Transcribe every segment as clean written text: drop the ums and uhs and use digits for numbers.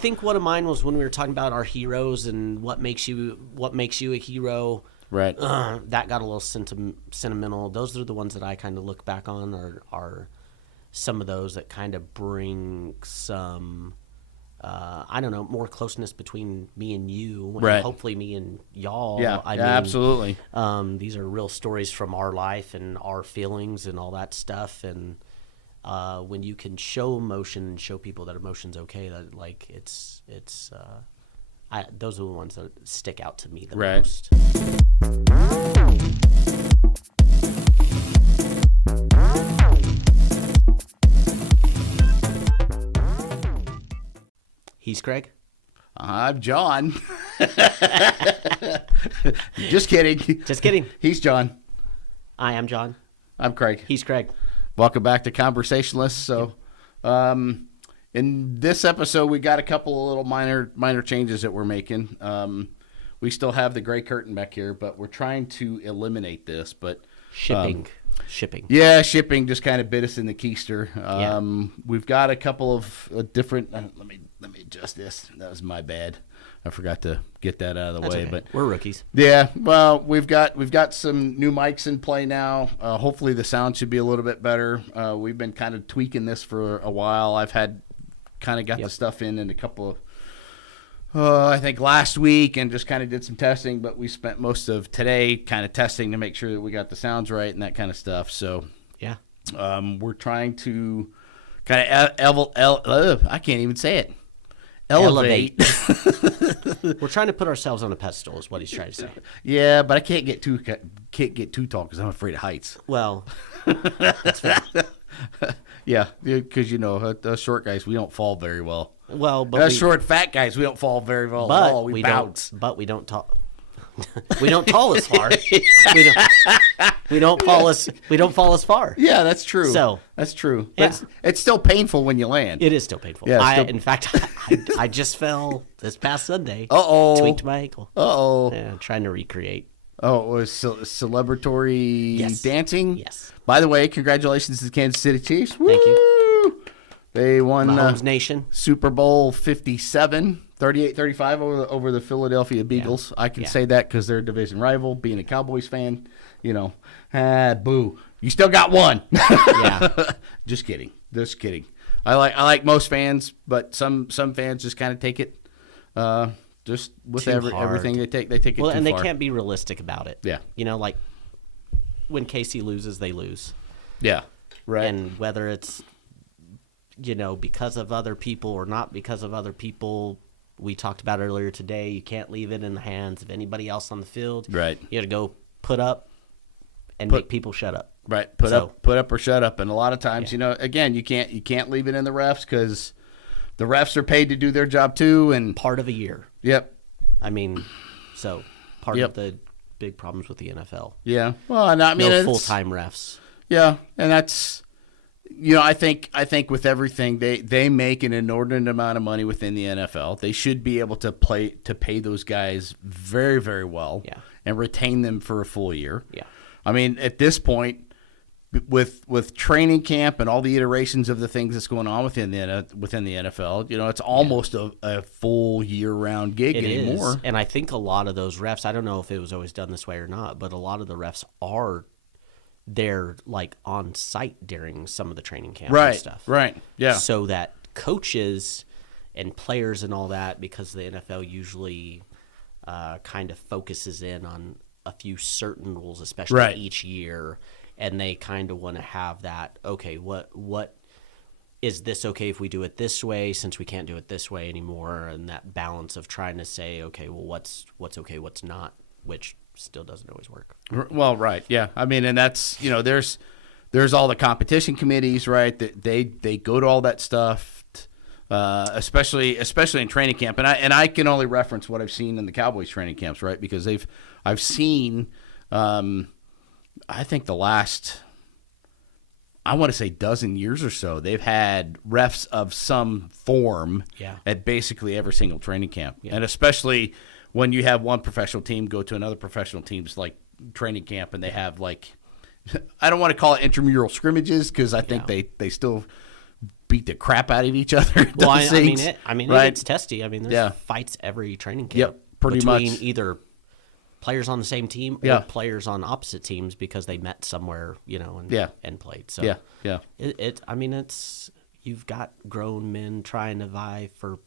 think one of mine was when we were talking about our heroes and what makes you a hero. Right. That got a little sentimental. Those are the ones that I kind of look back on are some of those that kind of bring some, I don't know, more closeness between me and you, and right. hopefully me and y'all. Yeah, I mean, absolutely. These are real stories from our life and our feelings and all that stuff. And when you can show emotion and show people that emotion's okay, that like those are the ones that stick out to me the most. He's Craig. I'm John. Just kidding. Just kidding. He's John. I am John. I'm Craig. He's Craig. Welcome back to ConBroSationalists. So, in this episode, we got a couple of little minor changes that we're making. We still have the gray curtain back here, but we're trying to eliminate this. But shipping. Yeah, shipping just kind of bit us in the keister. We've got a couple of different. Let me adjust this. That was my bad. I forgot to get that out of the way. Okay. But we're rookies. Yeah. Well, we've got some new mics in play now. Hopefully, the sound should be a little bit better. We've been kind of tweaking this for a while. I've had kind of got the stuff in a couple of. I think last week and just kind of did some testing, but we spent most of today kind of testing to make sure that we got the sounds right and that kind of stuff. So yeah, we're trying to kind of I can't even say it. Elevate. We're trying to put ourselves on a pedestal, is what he's trying to say. Yeah, but I can't get too tall because I'm afraid of heights. Well, that's fair. Yeah, because us short guys, we don't fall very well. Well, but us short fat guys, we don't fall very well at all. We bounce. We don't talk. We don't fall as far. We don't fall as far. Yeah, that's true. So that's true. But it's still painful when you land. It is still painful. Yeah, in fact, I just fell this past Sunday. Tweaked my ankle. Yeah, trying to recreate. Oh, it was celebratory dancing? Yes. By the way, congratulations to the Kansas City Chiefs. Woo! Thank you. They won Mahomes Nation. Super Bowl 57, 38-35 over the Philadelphia Eagles. I can say that because they're a division rival. Being a Cowboys fan, boo. You still got one. Yeah. Just kidding. I like most fans, but some fans just kind of take it just with everything they take it too far. And they can't be realistic about it. Yeah. Like when KC loses, they lose. Yeah. Right. And whether it's because of other people or not because of other people, we talked about earlier today, you can't leave it in the hands of anybody else on the field. Right. You got to go put up and make people shut up. Right. Put up or shut up. And a lot of times, again, you can't leave it in the refs because the refs are paid to do their job too. And part of a year. Yep. I mean, so part of the big problems with the NFL. Yeah. Well, and I mean, no full-time refs. Yeah. And that's, I think with everything, they make an inordinate amount of money within the NFL. They should be able to pay those guys very, very well and retain them for a full year. Yeah. I mean, at this point, with training camp and all the iterations of the things that's going on within the NFL, it's almost a full year-round gig anymore. Is. And I think a lot of those refs, I don't know if it was always done this way or not, but a lot of the refs are there like on site during some of the training camp and stuff. Right. Yeah. So that coaches and players and all that, because the NFL usually kind of focuses in on a few certain rules, especially each year, and they kind of want to have that, okay, what is this okay if we do it this way since we can't do it this way anymore, and that balance of trying to say, okay, well, what's okay, what's not, which still doesn't always work. Well, right, yeah. I mean, and that's, there's all the competition committees, right? They go to all that stuff, especially in training camp. And I can only reference what I've seen in the Cowboys training camps, right? Because I've seen, I think the last, I want to say dozen years or so, they've had refs of some form at basically every single training camp, and especially when you have one professional team go to another professional team's like training camp, and they have like, I don't want to call it intramural scrimmages because I think they still beat the crap out of each other. Well, I mean, right? it gets testy. I mean, there's fights every training camp. Yep, pretty between much. either players on the same team or players on opposite teams because they met somewhere, and played. So it's you've got grown men trying to vie for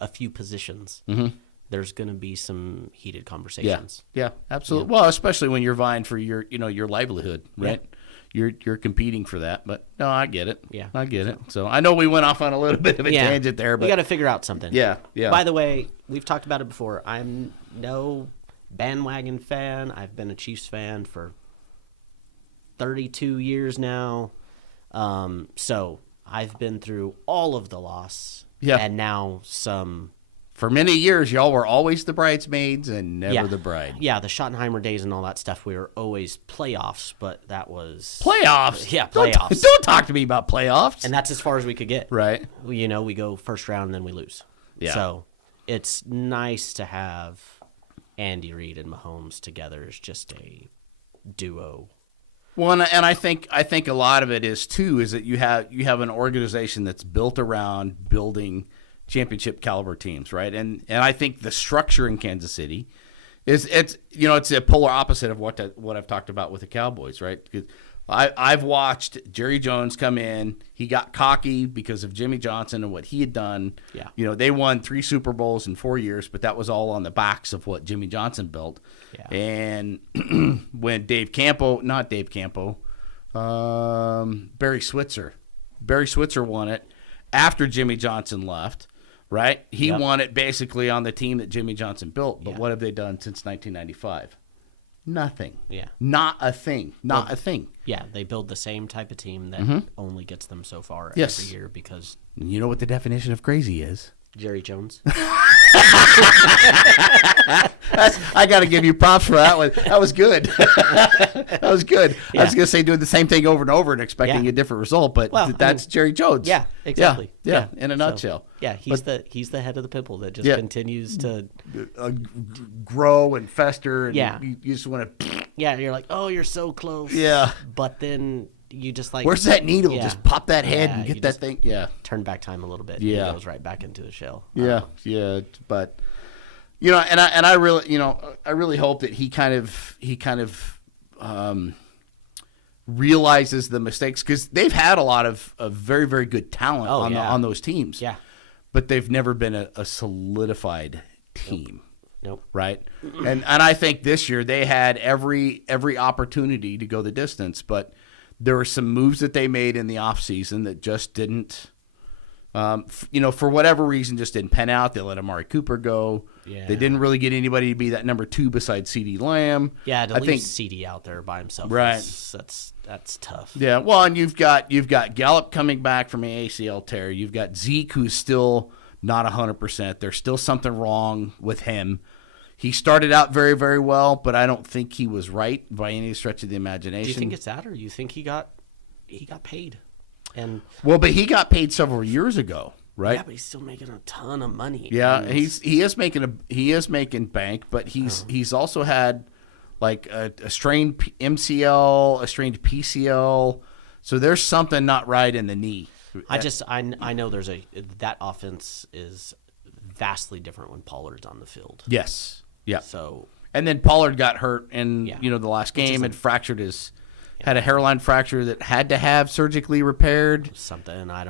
a few positions. Mm-hmm. There's going to be some heated conversations. Yeah, absolutely. Well, especially when you're vying for your livelihood, right? Yeah. You're competing for that. But no, I get it. Yeah, I get it. So I know we went off on a little bit of a tangent there, but we got to figure out something. Yeah. By the way, we've talked about it before. I'm no bandwagon fan. I've been a Chiefs fan for 32 years now. So I've been through all of the loss. Yeah. And now some. For many years, y'all were always the bridesmaids and never the bride. Yeah, the Schottenheimer days and all that stuff, we were always playoffs, but that was... Playoffs? Yeah, playoffs. Don't talk to me about playoffs. And that's as far as we could get. Right. We go first round and then we lose. Yeah. So it's nice to have Andy Reid and Mahomes together as just a duo. Well, and I think a lot of it is that you have an organization that's built around building championship caliber teams, right? And I think the structure in Kansas City it's a polar opposite of what I've talked about with the Cowboys, right? Because I've watched Jerry Jones come in. He got cocky because of Jimmy Johnson and what he had done. Yeah. They won 3 Super Bowls in 4 years, but that was all on the backs of what Jimmy Johnson built. Yeah. And when Barry Switzer won it after Jimmy Johnson left. Right? He won it basically on the team that Jimmy Johnson built. But what have they done since 1995? Nothing. Yeah. Not a thing. A thing. Yeah, they build the same type of team that only gets them so far every year because... You know what the definition of crazy is? Jerry Jones. I got to give you props for that one. That was good. That was good. Yeah. I was going to say doing the same thing over and over and expecting a different result, but that's Jerry Jones. Yeah, exactly. Yeah, in a nutshell. Yeah, he's the head of the pimple that just continues to grow and fester. And you just want to. Yeah, you're like, oh, you're so close. Yeah, but then you just like, where's that needle? Just pop that head and get that thing. Yeah, turn back time a little bit. Yeah, and it goes right back into the shell. Yeah, but and I really hope that he kind of realizes the mistakes because they've had a lot of very, very good talent on those teams. Yeah, but they've never been a solidified team. Nope. Right. And I think this year they had every opportunity to go the distance, but there were some moves that they made in the offseason that just didn't, for whatever reason, just didn't pan out. They let Amari Cooper go. Yeah. They didn't really get anybody to be that number 2 besides CeeDee Lamb. Yeah, to leave CeeDee out there by himself. Right. That's tough. Yeah. Well, and you've got Gallup coming back from an ACL tear. You've got Zeke, who's still not 100%. There's still something wrong with him. He started out very, very well, but I don't think he was right by any stretch of the imagination. Do you think it's that, or you think he got paid? But he got paid several years ago, right? Yeah, but he's still making a ton of money. Yeah, he is making bank, but he's also had like a strained MCL, a strained PCL. So there's something not right in the knee. I know that offense is vastly different when Pollard's on the field. Yes. Yeah. So and then Pollard got hurt in the last game and fractured had a hairline fracture that had to have surgically repaired. Something I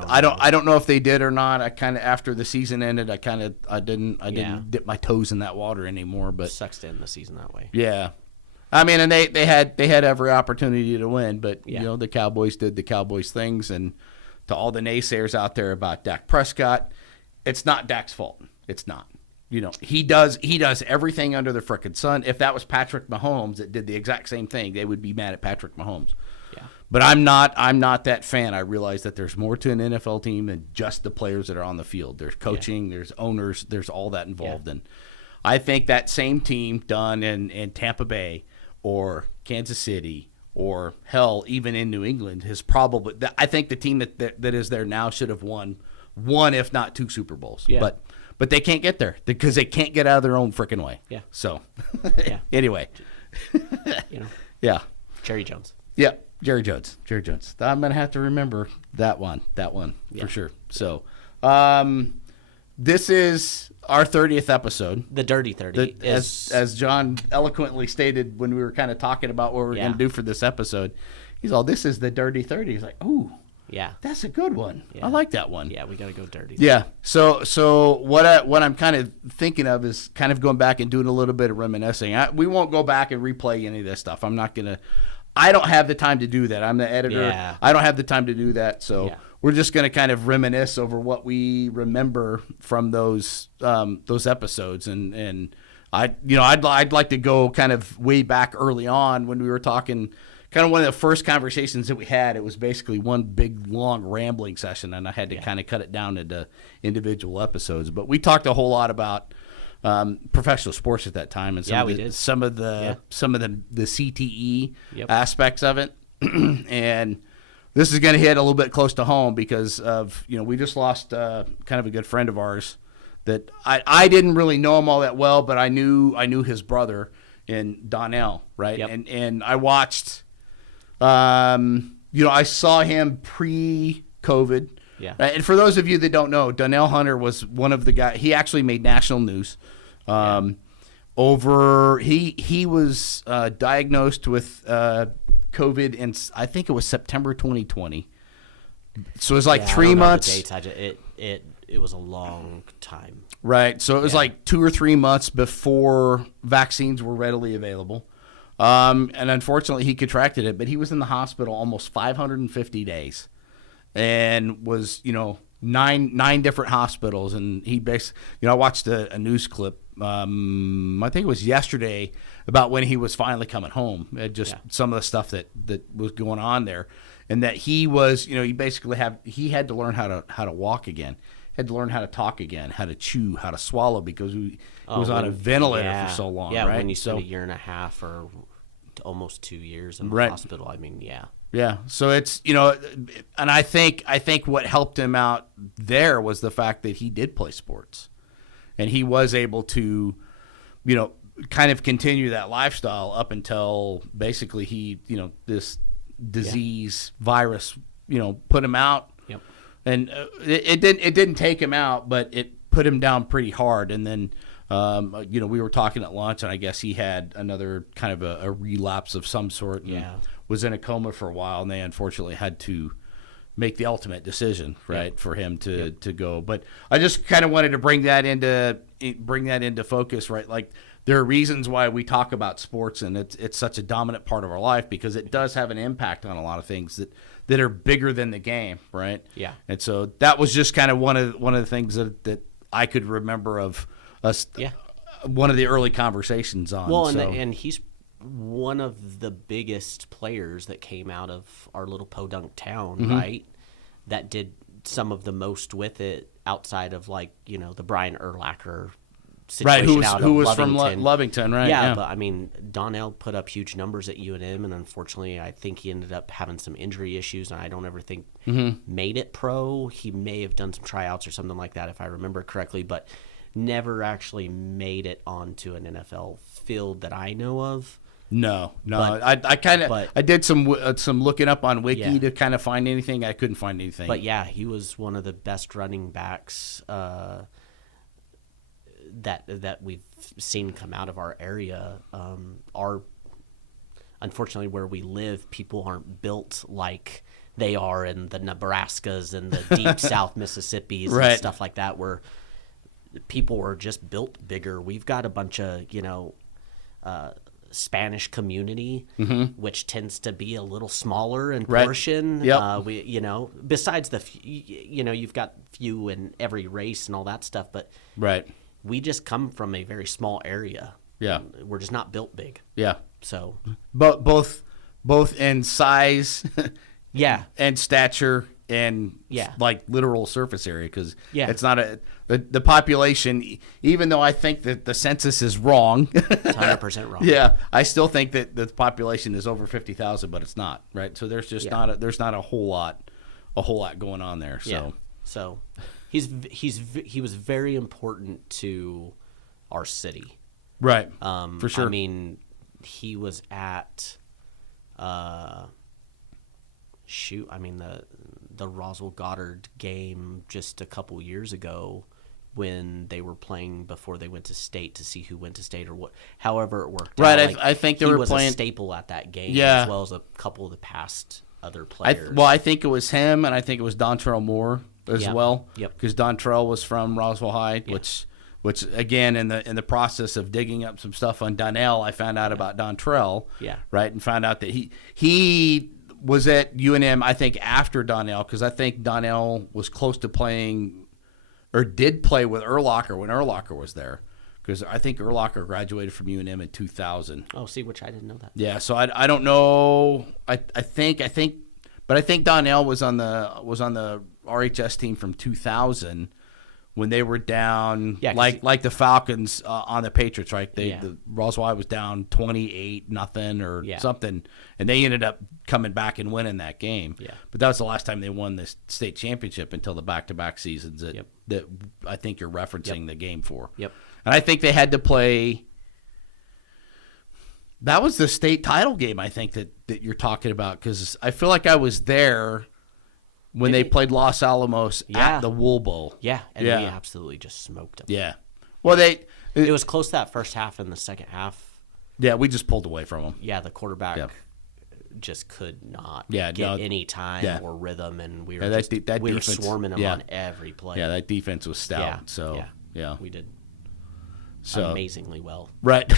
don't know if they did or not. I kind of after the season ended, I didn't dip my toes in that water anymore. But sucks to end the season that way. Yeah. I mean, and they had every opportunity to win, but the Cowboys did the Cowboys things, and to all the naysayers out there about Dak Prescott, it's not Dak's fault. It's not. He does everything under the frickin' sun. If that was Patrick Mahomes that did the exact same thing, they would be mad at Patrick Mahomes. Yeah. But I'm not that fan. I realize that there's more to an NFL team than just the players that are on the field. There's coaching, there's owners, there's all that involved. And I think that same team done in Tampa Bay or Kansas City or hell, even in New England has probably. I think the team that is there now should have won one, if not 2 Super Bowls. Yeah. But they can't get there because they can't get out of their own freaking way. Yeah. So, anyway. Yeah. Yeah. Jerry Jones. Yeah. Jerry Jones. I'm gonna have to remember that one Yeah. for sure. So, this is our 30th episode. The Dirty 30 as John eloquently stated when we were kind of talking about what we were going to do for this episode. He's all, this is the Dirty 30. He's like, ooh, yeah, that's a good one. Yeah. I like that one. Yeah, we got to go dirty. Yeah. So what I'm kind of thinking of is kind of going back and doing a little bit of reminiscing. We won't go back and replay any of this stuff. I don't have the time to do that. I'm the editor. Yeah. I don't have the time to do that. So we're just going to kind of reminisce over what we remember from those episodes. And I'd like to go kind of way back early on when we were talking. Kind of one of the first conversations that we had, it was basically one big, long, rambling session, and I had to kind of cut it down into individual episodes. But we talked a whole lot about professional sports at that time, and some of the CTE aspects of it. And this is going to hit a little bit close to home because of we just lost kind of a good friend of ours that I didn't really know him all that well, but I knew his brother in Donnell, right? Yep. And I watched. I saw him pre-COVID. Yeah. And for those of you that don't know, Donnell Hunter was one of the guys. He actually made national news. He was diagnosed with COVID in I think it was September 2020. So it was like 3 months. It was a long time. Right. So it was like 2 or 3 months before vaccines were readily available. And unfortunately, he contracted it, but he was in the hospital almost 550 days and was, nine different hospitals. And he basically, I watched a news clip, I think it was yesterday, about when he was finally coming home, some of the stuff that was going on there. And that he was, he basically he had to learn how to walk again, had to learn how to talk again, how to chew, how to swallow, because he was on a ventilator for so long, right? Yeah, when you spend a year and a half or almost 2 years in the hospital, I mean, Yeah, so it's, and I think what helped him out there was the fact that he did play sports. And he was able to, kind of continue that lifestyle up until basically he, this disease virus, put him out. Yep. And it didn't take him out, but it put him down pretty hard. And then we were talking at lunch, and I guess he had another kind of a relapse of some sort. And was in a coma for a while, and they unfortunately had to make the ultimate decision, right, for him to go. But I just kind of wanted to bring that into focus, right? Like, there are reasons why we talk about sports, and it's such a dominant part of our life because it does have an impact on a lot of things that are bigger than the game, right? Yeah. And so that was just kind of one of the things that I could remember of us. Yeah. One of the early conversations on. Well, and he's one of the biggest players that came out of our little podunk town, right? That did some of the most with it outside of the Brian Urlacher situation, right? Who was from Lovington, right? Yeah, but I mean, Donnell put up huge numbers at UNM, and unfortunately, I think he ended up having some injury issues, and I don't ever think made it pro. He may have done some tryouts or something like that, if I remember correctly, but never actually made it onto an NFL field that I know of. No. I did some looking up on Wiki to kind of find anything. I couldn't find anything. But yeah, he was one of the best running backs that we've seen come out of our area. Unfortunately, where we live, people aren't built like they are in the Nebraskas and the deep South Mississippis and stuff like that, where people are just built bigger. We've got a bunch of Spanish community, which tends to be a little smaller in portion. Yep. Besides you've got few in every race and all that stuff, but we just come from a very small area. Yeah, we're just not built big. Yeah. So, but both in size, and stature, and like literal surface area, because it's not the population. Even though I think that the census is wrong, it's 100% wrong. Yeah, I still think that the population is over 50,000, but it's not, right? So there's just not a whole lot going on there. So he was very important to our city, right? For sure. I mean, he was at shoot, I mean the Roswell Goddard game just a couple years ago, when they were playing before they went to state, to see who went to state or what, however it worked Right, out. I think they he were was playing a staple at that game, Yeah. as well as a couple of the past other players. I think it was him, and I think it was Dontrell Moore as Yep. well. Yep. Because Dontrell was from Roswell High, which again, in the process of digging up some stuff on Donnell, I found out about Dontrell. Yeah. Right, and found out that he was at UNM, I think, after Donnell, because I think Donnell was close to playing, or did play with Urlacher when Urlacher was there, because I think Urlacher graduated from UNM in 2000. Oh, see, which I didn't know that. Yeah, so I don't know. I think, but I think Donnell was on the RHS team from 2000 when they were down, Yeah, like the Falcons on the Patriots, right? Yeah. The Roswell was down 28-0 or Yeah. something, and they ended up coming back and winning that game. Yeah. But that was the last time they won the state championship until the back-to-back seasons that, Yep. that I think you're referencing the game for. Yep. And I think they had to play. That was the state title game, I think, that you're talking about, because I feel like I was there when they played Los Alamos at the Wool Bowl. Yeah, and we absolutely just smoked them. Yeah. Well, It was close that first half, and the second half, we just pulled away from them. yeah, the quarterback Yep. just could not Yeah, get no, any time yeah. or rhythm, and we were Yeah, just, that we were defense- swarming them yeah. on every play. Yeah, that defense was stout. Yeah, So yeah, we did so amazingly well. right.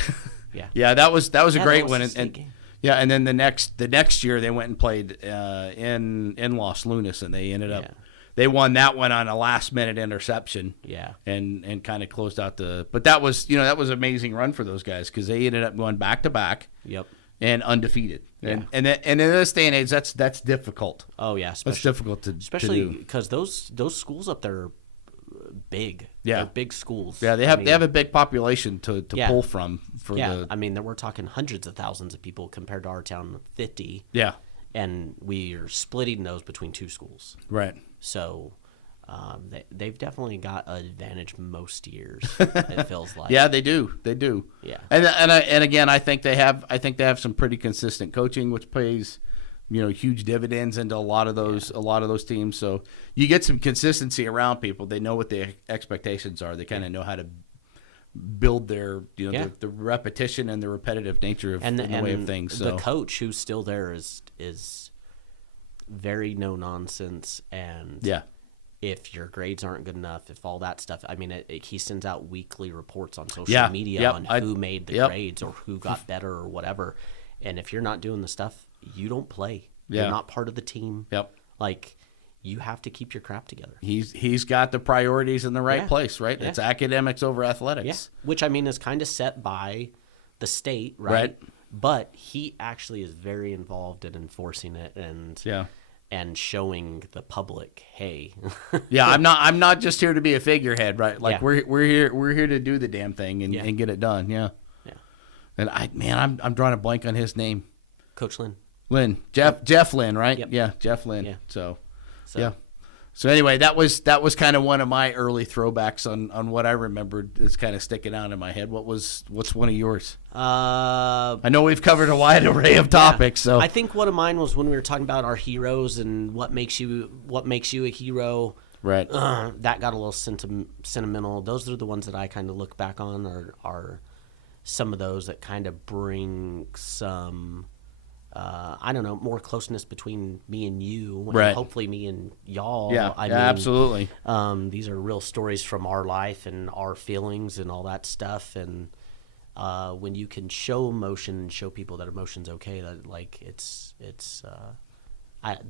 Yeah. Yeah, that was a Yeah, great that was one, a state game. yeah, and then the next year they went and played in Los Lunas, and they ended up they won that one on a last minute interception. Yeah. And kind of closed out but that was that was an amazing run for those guys, because they ended up going back to back. Yep. And undefeated. Yeah. And in this day and age, that's difficult. Oh yeah, That's difficult to especially do. because those schools up there are big. Yeah. They're big schools. Yeah, they have a big population to pull from for Yeah, I mean, we're talking hundreds of thousands of people compared to our town, 50. Yeah. And we are splitting those between two schools. Right. So they've definitely got an advantage most years. It feels like. Yeah, they do. They do. Yeah. And again, I think they have some pretty consistent coaching, which pays huge dividends into a lot of those teams. So you get some consistency around people. They know what the expectations are. They kind of know how to build their the repetition and the repetitive nature of the way of things. So the coach who's still there is very no nonsense, and if your grades aren't good enough, if all that stuff, I mean, he sends out weekly reports on social media on who made the grades or who got better or whatever. And if you're not doing the stuff, you don't play. You're not part of the team. Yep. Like, you have to keep your crap together. He's got the priorities in the right place, right? Yeah. It's academics over athletics. Yeah. Which, I mean, is kind of set by the state, right? But he actually is very involved in enforcing it and showing the public, hey. Yeah, I'm not just here to be a figurehead, right? Like Yeah. we're here to do the damn thing and get it done. Yeah. Yeah. And I'm drawing a blank on his name. Coach Lynn. Jeff Lynn, right? Yep. Yeah, Jeff Lynn. Yeah. So yeah. So anyway, that was kind of one of my early throwbacks on what I remembered that's kind of sticking out in my head. What's one of yours? I know we've covered a wide array of topics. So I think one of mine was when we were talking about our heroes and what makes you a hero. Right. That got a little sentimental. Those are the ones that I kind of look back on are some of those that kind of bring some I don't know, more closeness between me and you, and right. hopefully me and y'all. Yeah, I mean, absolutely. These are real stories from our life and our feelings and all that stuff. And when you can show emotion and show people that emotion's okay, that like it's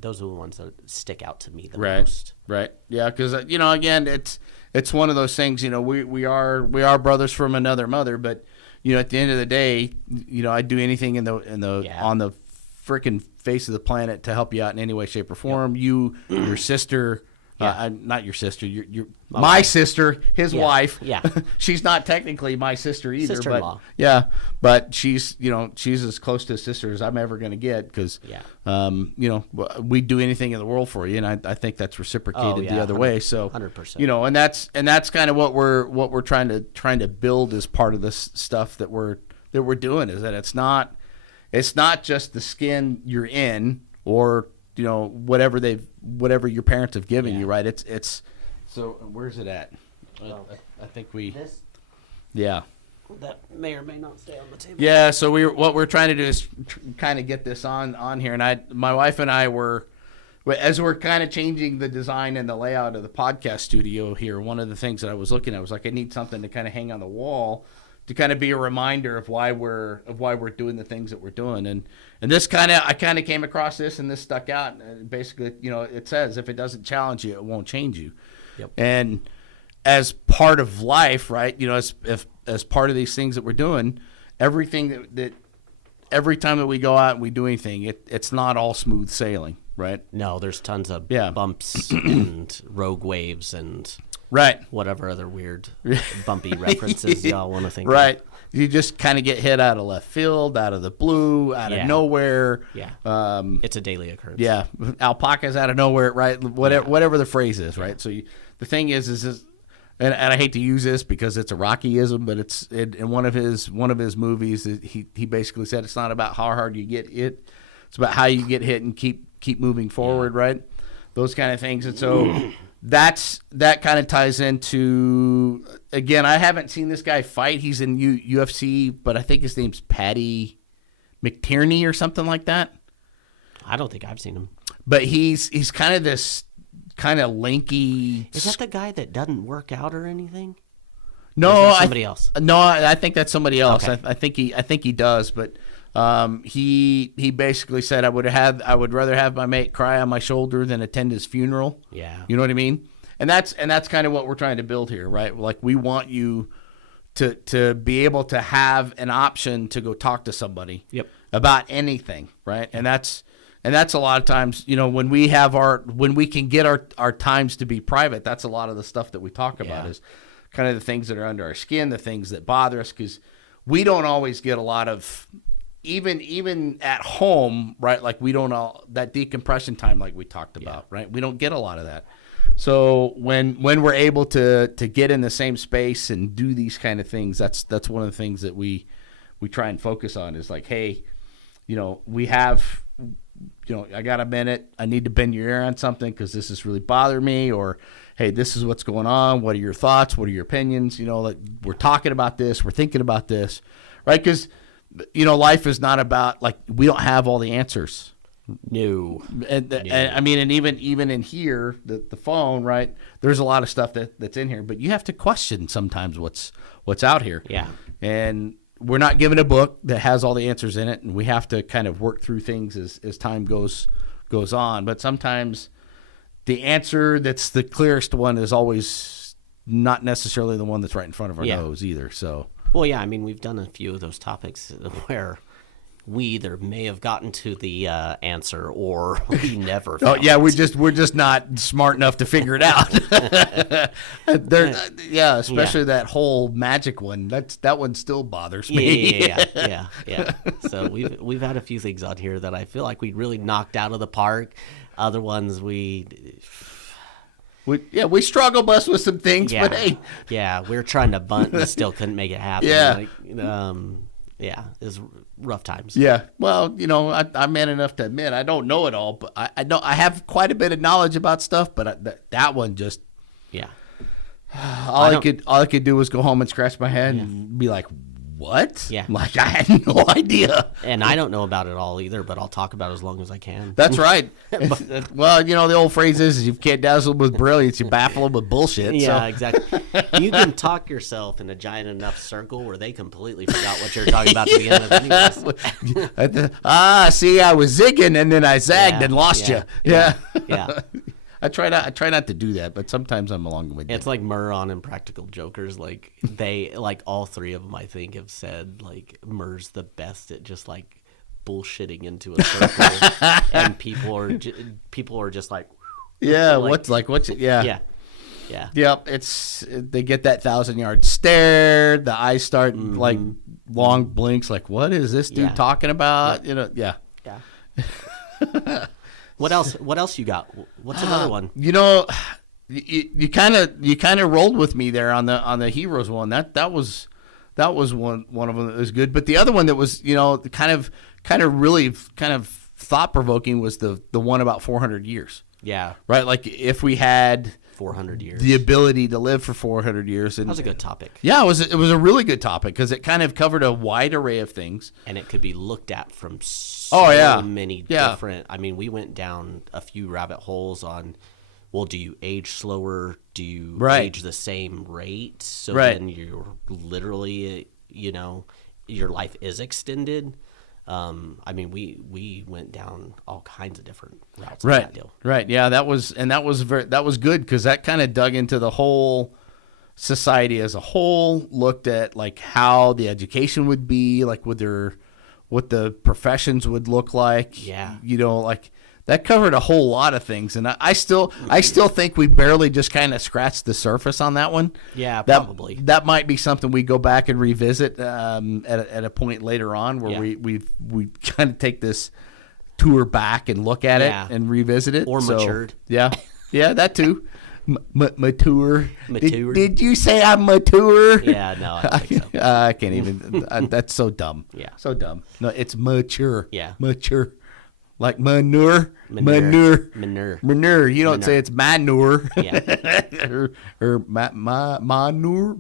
those are the ones that stick out to me the most. Right. Yeah, because again, it's one of those things. We are brothers from another mother, but at the end of the day, I'd do anything on the freaking face of the planet to help you out in any way, shape, or form. Your sister, not your sister, my sister, his wife. Yeah, she's not technically my sister either, sister-in-law. but she's as close to a sister as I'm ever going to get because we'd do anything in the world for you, and I think that's reciprocated the other way. So 100%. and that's kind of what we're trying to build as part of this stuff that we're doing, is that it's not just the skin you're in or whatever your parents have given Yeah. you, right? It's so where's it at? I think This yeah. that may or may not stay on the table. Yeah, so what we're trying to do is kind of get this on here, and my wife and I were, as we're kind of changing the design and the layout of the podcast studio here. One of the things that I was looking at was like, I need something to kind of hang on the wall to kind of be a reminder of why we're doing the things that we're doing, and this I kind of came across this, and this stuck out. And basically, it says if it doesn't challenge you, it won't change you. Yep. And as part of life, right? As part of these things that we're doing, everything that every time that we go out and we do anything, it's not all smooth sailing, right? No, there's tons of Yeah. bumps and rogue waves and Right. whatever other weird bumpy references y'all want to think Right. You just kind of get hit out of left field, out of the blue, out Yeah. of nowhere. of. Yeah. It's a daily occurrence. Yeah, alpacas out of nowhere, right? Whatever the phrase is, right? So the thing is and I hate to use this because it's a Rockyism, but it's in one of his movies. He basically said it's not about how hard you get hit, it's about how you get hit and keep moving forward, right? Those kind of things, and so that kind of ties into, again, I haven't seen this guy fight. He's in UFC, but I think his name's Paddy McTierney or something like that. I don't think I've seen him. But he's kind of this kind of lanky. Is that the guy that doesn't work out or anything? No, Or is that somebody else. No, I think that's somebody else. Okay. I think he does, but he basically said I would rather have my mate cry on my shoulder than attend his funeral. Yeah. You know what I mean? And that's kind of what we're trying to build here, right? Like, we want you to be able to have an option to go talk to somebody Yep. about anything, right? And that's a lot of times, when we can get our times to be private, that's a lot of the stuff that we talk about, Yeah. is kind of the things that are under our skin, the things that bother us, because we don't always get a lot of, even at home, right? Like, we don't all that decompression time like we talked about, right? We don't get a lot of that. So when we're able to get in the same space and do these kind of things, that's one of the things that we try and focus on, is like, hey, we have, I got a minute, I need to bend your ear on something because this is really bothering me, or hey, this is what's going on. What are your thoughts? What are your opinions? Like, we're talking about this, we're thinking about this, right? Because life is not about, like, we don't have all the answers. No. And I mean, and even in here, the phone, right? There's a lot of stuff that's in here, but you have to question sometimes what's out here. Yeah. And we're not given a book that has all the answers in it, and we have to kind of work through things as time goes on. But sometimes the answer that's the clearest one is always not necessarily the one that's right in front of our nose either. So, well, yeah, I mean, we've done a few of those topics where we either may have gotten to the answer or we never found yeah, it. we're just not smart enough to figure it out. Especially that whole magic one. That one still bothers me. Yeah. So we've had a few things on here that I feel like we really knocked out of the park. Other ones we struggle bust with some things, but hey. Yeah, we were trying to bunt and still couldn't make it happen. Yeah. It was rough times. Yeah. Well, I'm man enough to admit I don't know it all, but I know I have quite a bit of knowledge about stuff, but that one just, yeah. All I could do was go home and scratch my head and be like, what? Yeah. Like, I had no idea. And I don't know about it all either, but I'll talk about it as long as I can. That's right. Well, the old phrase is, you can't dazzle them with brilliance, you baffle them with bullshit. Yeah, exactly. You can talk yourself in a giant enough circle where they completely forgot what you're talking about to begin with anyways. See, I was zigging and then I zagged and lost you. Yeah. I try not to do that, but sometimes I'm along the way. It's like Murr on Impractical Jokers. Like, all three of them, I think, have said, like, Murr's the best at just, like, bullshitting into a circle, and people are just like, yeah, yeah. Yep, they get that 1,000-yard stare. The eyes start like long blinks. Like, what is this dude talking about? Yeah. What else you got? What's another one? You kind of rolled with me there on the Heroes one. That was one of them that was good. But the other one that was kind of really kind of thought provoking was the one about 400 years. Yeah. Right? Like if we had 400 years. the ability to live for 400 years. And that was a good topic. Yeah, it was a really good topic because it kind of covered a wide array of things. And it could be looked at from so many different. I mean, we went down a few rabbit holes on, well, do you age slower? Do you age the same rate? So then you're literally, your life is extended. I mean, we went down all kinds of different routes. Right. On that deal. Right. Yeah. That was good because that kind of dug into the whole society as a whole, looked at like how the education would be, like what the professions would look like. Yeah. Like that covered a whole lot of things. And I still think we barely just kind of scratched the surface on that one. Yeah, probably. That might be something we go back and revisit at a point later on where we kind of take this tour back and look at it and revisit it. Or matured. Yeah. Yeah, that too. Mature. Mature. Did you say I'm mature? Yeah, no, I think so. I can't even. That's so dumb. Yeah. So dumb. No, it's mature. Yeah. Mature. Like manure. Manure. You don't say it's manure. Yeah. or manure.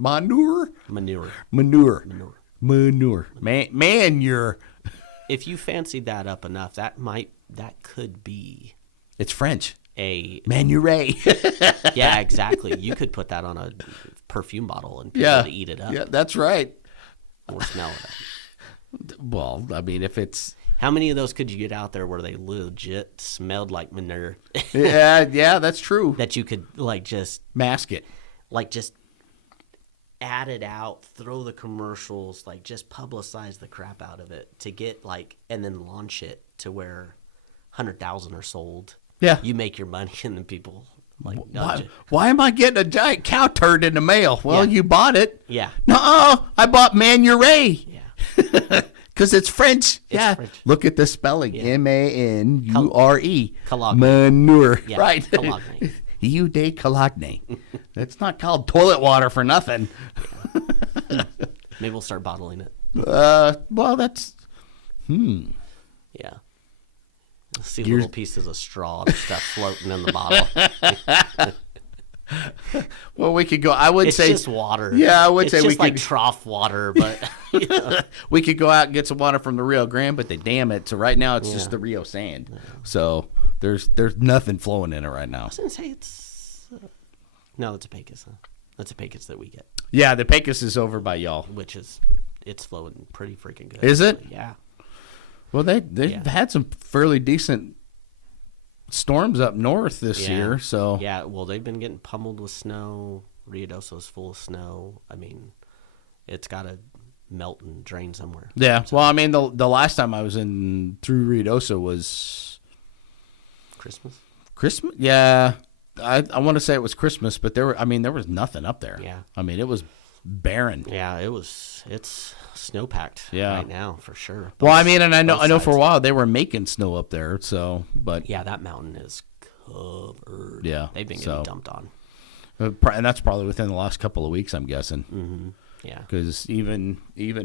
Manure. If you fancied that up enough, that could be. It's French. Manure. Yeah, exactly. You could put that on a perfume bottle and people would eat it up. Yeah, that's right. Or smell it. Well, I mean, if it's. How many of those could you get out there where they legit smelled like manure? Yeah, that's true. That you could just mask it, just add it out, throw the commercials, just publicize the crap out of it to get and then launch it to where 100,000 are sold. Yeah, you make your money and then people why am I getting a giant cow turd in the mail? Well, you bought it. Yeah. No, I bought manure. Yeah. Because it's French. French. Look at the spelling. MANURE. Cologne. Manure. Yeah. Right. Cologne. Eau de Cologne. That's not called toilet water for nothing. Yeah. Maybe we'll start bottling it. Well, that's. Yeah. I'll see little pieces of straw and stuff floating in the bottle. Well, we could go. I would say it's just water. Yeah, I would say we could trough water, but we could go out and get some water from the Rio Grande, but they dam it. So right now it's just the Rio sand. Yeah. So there's nothing flowing in it right now. I was gonna say it's no, it's a Pecos. Huh? That's a Pecos that we get. Yeah, the Pecos is over by y'all, which is it's flowing pretty freaking good. Is it? Yeah. Well, they've had some fairly decent storms up north this year, so yeah. Well, they've been getting pummeled with snow. Ruidoso's full of snow. I mean, it's got to melt and drain somewhere. Yeah. So, well, I mean, the last time I was through Ruidoso was Christmas. Christmas, yeah. I want to say it was Christmas, but there was nothing up there. Yeah. I mean, it was barren. Yeah, it's snow packed right now for sure. Well, I mean, and I know for a while they were making snow up there, so but yeah, that mountain is covered. Yeah, they've been getting dumped on, and that's probably within the last couple of weeks, I'm guessing. Mm-hmm. Yeah, because even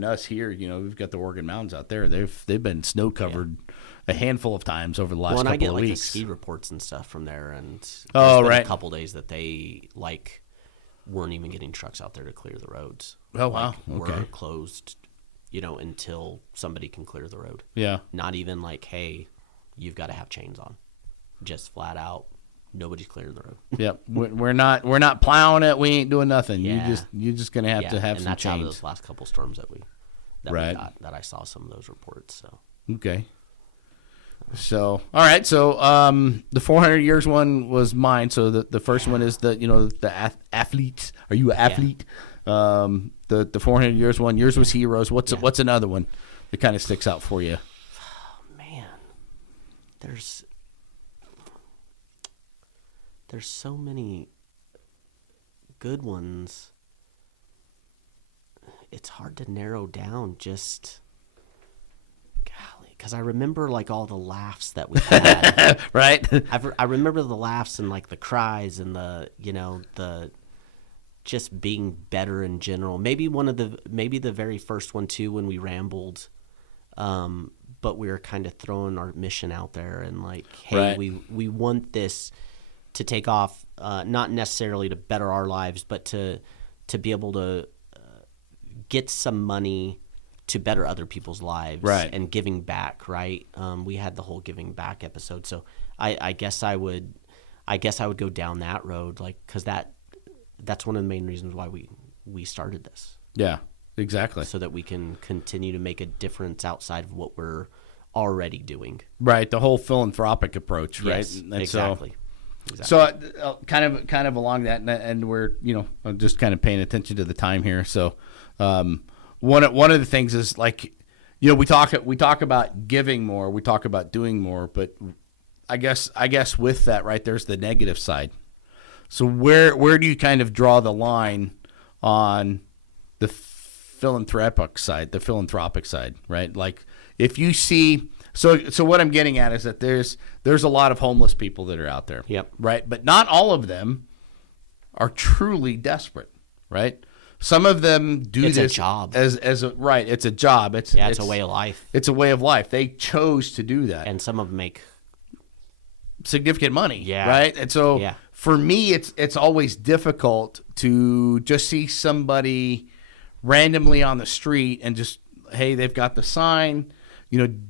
us here, we've got the Oregon Mountains out there. They've been snow covered a handful of times over the last couple of weeks. Well, and I get the ski reports and stuff from there, and a couple days that they weren't even getting trucks out there to clear the roads. Oh wow, okay. We're closed, until somebody can clear the road. Yeah, not even hey, you've got to have chains on, just flat out. Nobody's clearing the road. Yep, we're not plowing it. We ain't doing nothing. Yeah. You're just gonna have to have some that's chains. out of those last couple storms that we got. That I saw some of those reports. So okay. So all right. So the 400 years one was mine. So the first one is the athlete. Are you an athlete? Yeah. The 400 years one. Yours was heroes. What's another one that kind of sticks out for you? Oh, man, there's so many good ones. It's hard to narrow down. Just golly, because I remember all the laughs that we had. Right. I remember the laughs and the cries and the just being better in general. Maybe the very first one too when we rambled. but we were kind of throwing our mission out there and like, hey, we want this to take off, not necessarily to better our lives, but to be able to get some money to better other people's lives, and giving back, right? We had the whole giving back episode, so I guess I would go down that road, like, because that's one of the main reasons why we started this. Yeah, exactly. So that we can continue to make a difference outside of what we're already doing. Right, the whole philanthropic approach, right? Yes, exactly. So kind of along that, and we're I'm just kind of paying attention to the time here. So one of the things is like we talk about giving more, we talk about doing more, but I guess with that, right, there's the negative side. So where do you kind of draw the line on the philanthropic side, right? Like if you see. So what I'm getting at is that there's a lot of homeless people that are out there. Yep. Right? But not all of them are truly desperate, right? Some of them do it's this a job. as a right, it's a job. It's a way of life. It's a way of life. They chose to do that. And some of them make significant money, yeah. right? And so for me it's always difficult to just see somebody randomly on the street and just, hey, they've got the sign.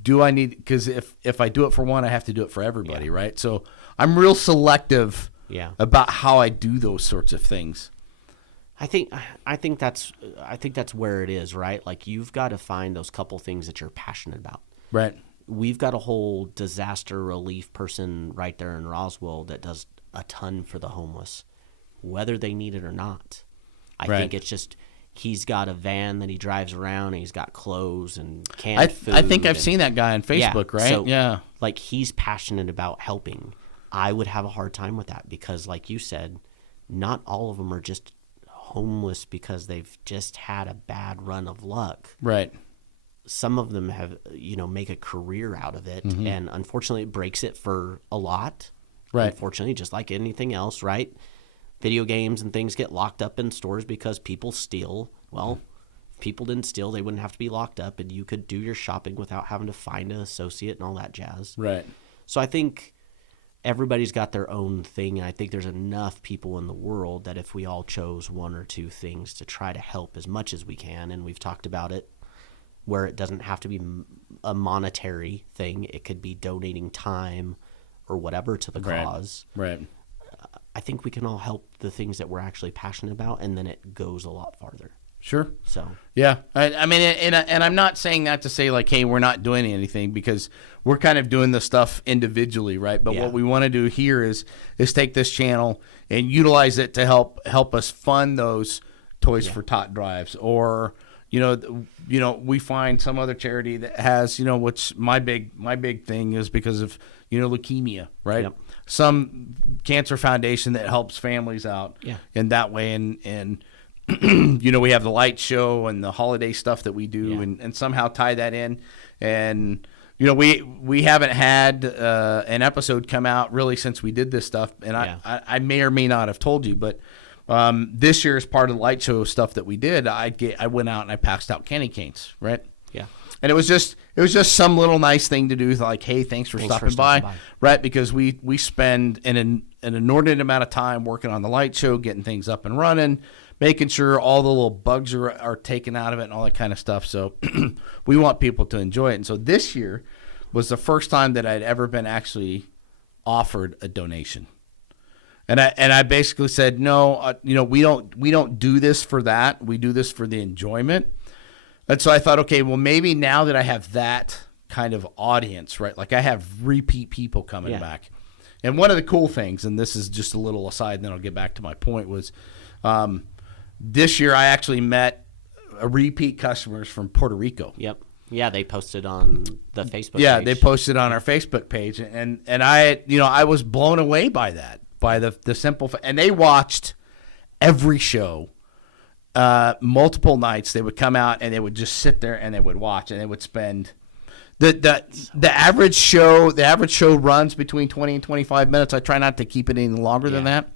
Do I need, because if I do it for one, I have to do it for everybody, right? So I'm real selective about how I do those sorts of things. I think that's where it is, right? Like you've got to find those couple things that you're passionate about. Right. We've got a whole disaster relief person right there in Roswell that does a ton for the homeless, whether they need it or not. I think it's just, he's got a van that he drives around, and he's got clothes and canned food. I think I've seen that guy on Facebook, right? So, like, he's passionate about helping. I would have a hard time with that because, like you said, not all of them are just homeless because they've just had a bad run of luck. Right. Some of them have, make a career out of it, and unfortunately it breaks it for a lot. Right. Unfortunately, just like anything else, right? Video games and things get locked up in stores because people steal. Well, if people didn't steal, they wouldn't have to be locked up, and you could do your shopping without having to find an associate and all that jazz. Right. So I think everybody's got their own thing, and I think there's enough people in the world that if we all chose one or two things to try to help as much as we can, and we've talked about it, where it doesn't have to be a monetary thing. It could be donating time or whatever to the cause. Right. I think we can all help the things that we're actually passionate about, and then it goes a lot farther. Sure. So yeah, I mean, and I'm not saying that to say like, hey, we're not doing anything, because we're kind of doing the stuff individually, right? But what we want to do here is take this channel and utilize it to help us fund those Toys for Tot drives, or we find some other charity that has, which my big thing is because of leukemia, right? Yep. Some cancer foundation that helps families out in that way, and we have the light show and the holiday stuff that we do, and somehow tie that in. And we haven't had an episode come out really since we did this stuff, and I may or may not have told you, but this year, as part of the light show stuff that we did, I went out and I passed out candy canes, right? Yeah. And it was just some little nice thing to do, like, hey, thanks for stopping by, right? Because we spend an inordinate amount of time working on the light show, getting things up and running, making sure all the little bugs are taken out of it and all that kind of stuff. So we want people to enjoy it. And so this year was the first time that I'd ever been actually offered a donation. And I basically said, no, we don't do this for that. We do this for the enjoyment. And so I thought, okay, well, maybe now that I have that kind of audience, right? Like I have repeat people coming back. And one of the cool things, and this is just a little aside, and then I'll get back to my point, was this year I actually met repeat customers from Puerto Rico. Yep. Yeah, they posted on the Facebook page. Yeah, they posted on our Facebook page. And I was blown away by that, by the simple and they watched every show. Multiple nights they would come out and they would just sit there and they would watch, and they would spend the average show runs between 20 and 25 minutes. I try not to keep it any longer than that,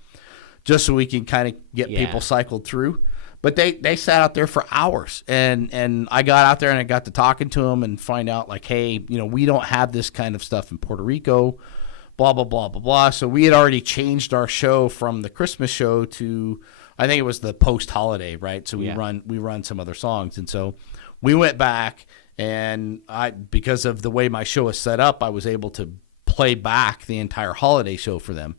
just so we can kind of get people cycled through. But they sat out there for hours, and I got out there and I got to talking to them and find out like, hey, we don't have this kind of stuff in Puerto Rico, blah blah blah blah blah. So we had already changed our show from the Christmas show to, I think it was the post holiday, right? So we run some other songs, and so we went back, and because of the way my show is set up, I was able to play back the entire holiday show for them.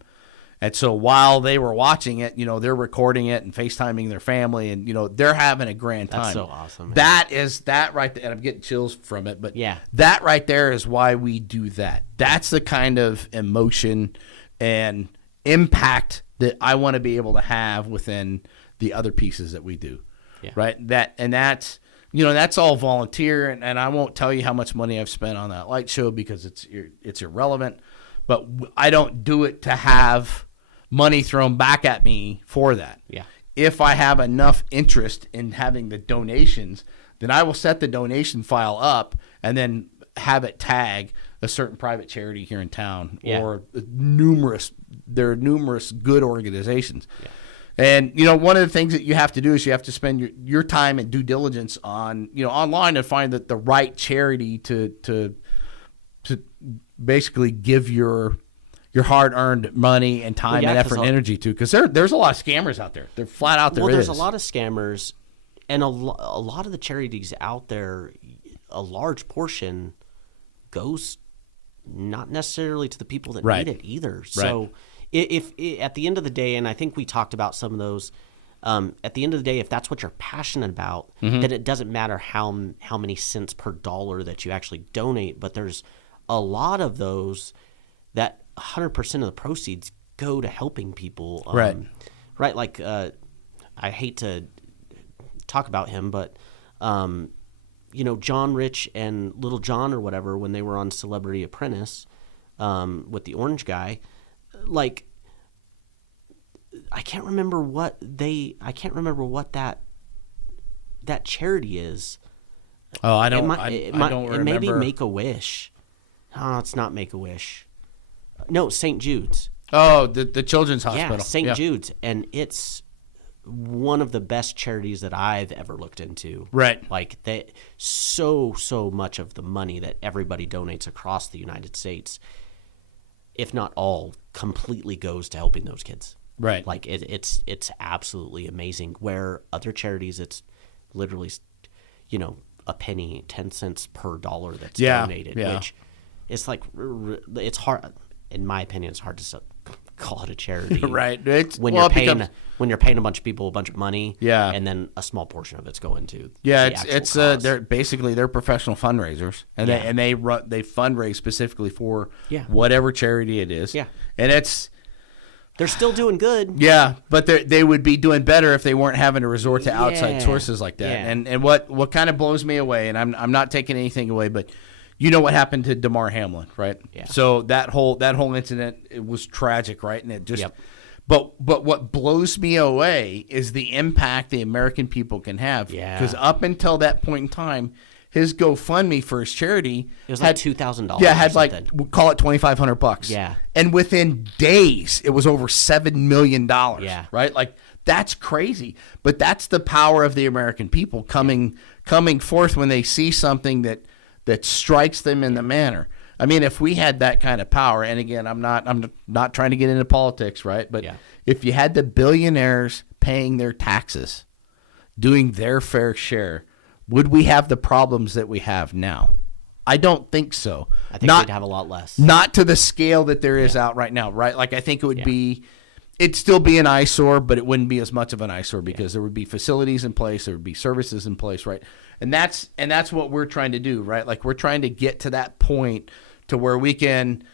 And so while they were watching it, they're recording it and FaceTiming their family, and they're having a grand time. That's so awesome, man. That right there, and I'm getting chills from it, but yeah, that right there is why we do that. That's the kind of emotion and impact that I want to be able to have within the other pieces that we do. Yeah. Right? That's that's all volunteer, and I won't tell you how much money I've spent on that light show because it's irrelevant. But I don't do it to have money thrown back at me for that. Yeah. If I have enough interest in having the donations, then I will set the donation file up and then have it tag a certain private charity here in town, or there are numerous good organizations. Yeah. And, one of the things that you have to do is you have to spend your time and due diligence on, online to find the right charity to basically give your hard-earned money and time and effort and energy to, because there's a lot of scammers out there. They're flat out there. Well, there's a lot of scammers, and a lot of the charities out there, a large portion goes not necessarily to the people that need it either. So if at the end of the day, and I think we talked about some of those, at the end of the day, if that's what you're passionate about, then it doesn't matter how many cents per dollar that you actually donate. But there's a lot of those that 100% of the proceeds go to helping people. Right. Like, I hate to talk about him, but, John Rich and Little John or whatever, when they were on Celebrity Apprentice, with the orange guy, like, I can't remember what that charity is. Oh, I don't remember. It may be Make-A-Wish. Oh, it's not Make-A-Wish. No, St. Jude's. Oh, the Children's Hospital. Yeah, St. Jude's. And it's one of the best charities that I've ever looked into. Right. Like, so much of the money that everybody donates across the United States, if not all, completely goes to helping those kids. Right. Like, it's absolutely amazing. Where other charities, it's literally, a penny, 10 cents per dollar that's donated, which it's like, it's hard, in my opinion, it's hard to call it a charity. Right. When you're paying a bunch of people a bunch of money, and then a small portion of it's going to they're professional fundraisers, and they fundraise specifically for whatever charity it is. Yeah. And they're still doing good. Yeah, but they would be doing better if they weren't having to resort to outside sources like that. Yeah. And what kind of blows me away, and I'm not taking anything away, but you know what happened to Damar Hamlin, right? Yeah. So that whole incident, it was tragic, right? And it just but what blows me away is the impact the American people can have. Yeah. Because up until that point in time, his GoFundMe for his charity, it was like $2,000. Yeah, had call it $2,500. Yeah. And within days, it was over $7 million. Yeah. Right? Like, that's crazy. But that's the power of the American people coming forth when they see something that strikes them in the manner. I mean, if we had that kind of power, and again, I'm not trying to get into politics, right? But if you had the billionaires paying their taxes, doing their fair share, would we have the problems that we have now? I don't think so. I think we'd have a lot less. Not to the scale that there is out right now, right? Like, I think it would it'd still be an eyesore, but it wouldn't be as much of an eyesore because there would be facilities in place, there would be services in place, right? And that's what we're trying to do, right? Like, we're trying to get to that point to where we can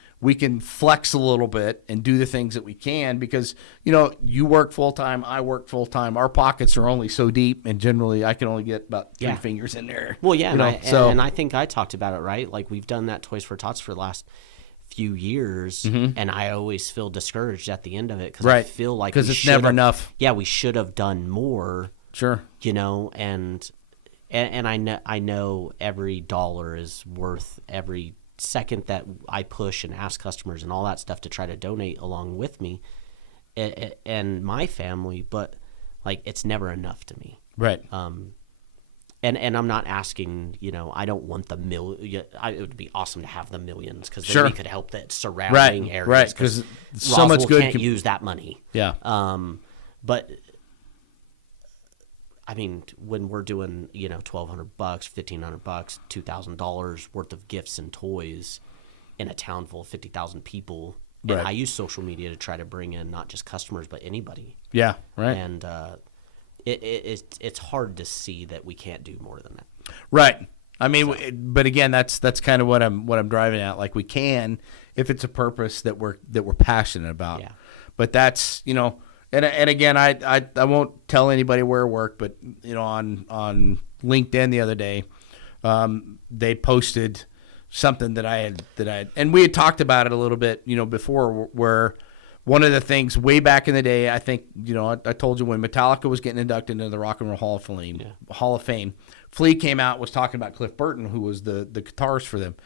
flex a little bit and do the things that we can, because you work full time, I work full time. Our pockets are only so deep, and generally I can only get about 3 fingers in there. Well, yeah, and I think I talked about it, right? Like, we've done that Toys for Tots for the last few years, and I always feel discouraged at the end of it because I feel like it's never enough. Yeah, we should have done more. Sure. And I know every dollar is worth every second that I push and ask customers and all that stuff to try to donate along with me and my family. But like it's never enough to me. Right. And I'm not asking, I don't want the million. It would be awesome to have the millions because then Sure. we could help the surrounding areas. Right, because so much Roswell good can't use that money. Yeah. But I mean, when we're doing, $1,200, $1,500, $2,000 worth of gifts and toys in a town full of 50,000 people, and Right. I use social media to try to bring in not just customers but anybody. Yeah. Right. And it's hard to see that we can't do more than that. Right. I mean, but again, that's kind of what I'm driving at. Like we can, if it's a purpose that we're passionate about. Yeah. But that's and again, I won't tell anybody where I work, but on LinkedIn the other day, they posted something that I had, and we had talked about it a little bit, before, where one of the things way back in the day, I think, I told you when Metallica was getting inducted into the Rock and Roll Hall of Fame, Flea came out, was talking about Cliff Burton, who was the guitarist for them.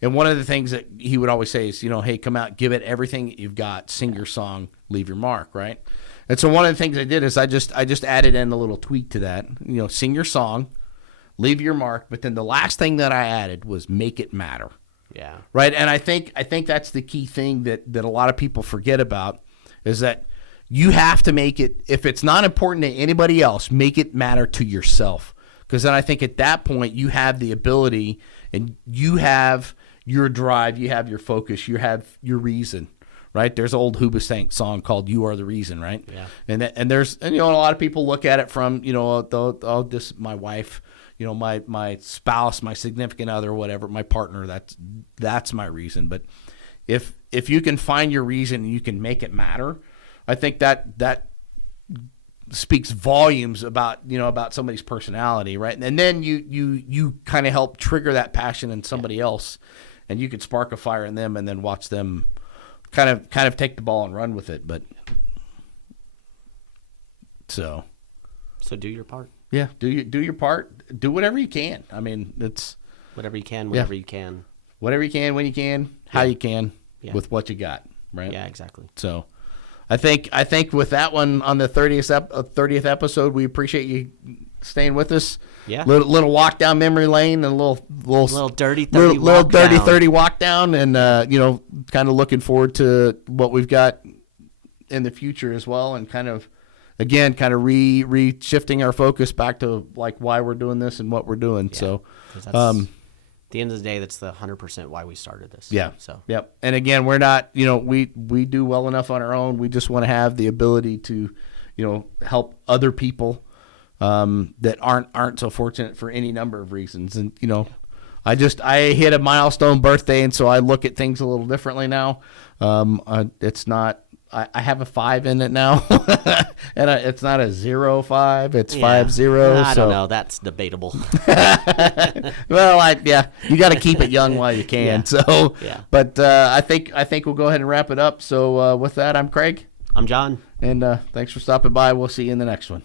And one of the things that he would always say is, hey, come out, give it everything that you've got, sing your song, leave your mark, right? And so one of the things I did is I just added in a little tweak to that, sing your song, leave your mark, but then the last thing that I added was make it matter. Yeah. Right. And I think that's the key thing that a lot of people forget about is that you have to make it, if it's not important to anybody else, make it matter to yourself. Because then I think at that point you have the ability and you have your drive, you have your focus, you have your reason. Right. There's an old Hoobastank song called "You Are the Reason." Right. Yeah. And there's a lot of people look at it from this my wife. My spouse, my significant other, whatever, my partner, that's my reason. But if you can find your reason and you can make it matter, I think that speaks volumes about somebody's personality, right? And then you kind of help trigger that passion in somebody else, and you could spark a fire in them and then watch them kind of take the ball and run with it. But so do your part. Yeah, do your part. Do whatever you can. I mean, it's whatever you can, whenever you can. Whatever you can, when you can, how you can, with what you got, right? Yeah, exactly. So, I think with that one on the 30th episode, we appreciate you staying with us. Yeah. Little walk down memory lane and a little dirty 30 little dirty 30 walk down, and kind of looking forward to what we've got in the future as well, and kind of re-shifting our focus back to like why we're doing this and what we're doing. Yeah, so, at the end of the day, that's the 100% why we started this. Yeah. So. Yep. And again, we're not, we do well enough on our own. We just want to have the ability to, help other people that aren't so fortunate for any number of reasons. And I hit a milestone birthday, and so I look at things a little differently now. It's not. I have a 5 in it now, and it's not a 0-5. It's 5-0. I don't know. That's debatable. Well, you got to keep it young while you can. Yeah. So, yeah. But I think we'll go ahead and wrap it up. So with that, I'm Craig. I'm John. And thanks for stopping by. We'll see you in the next one.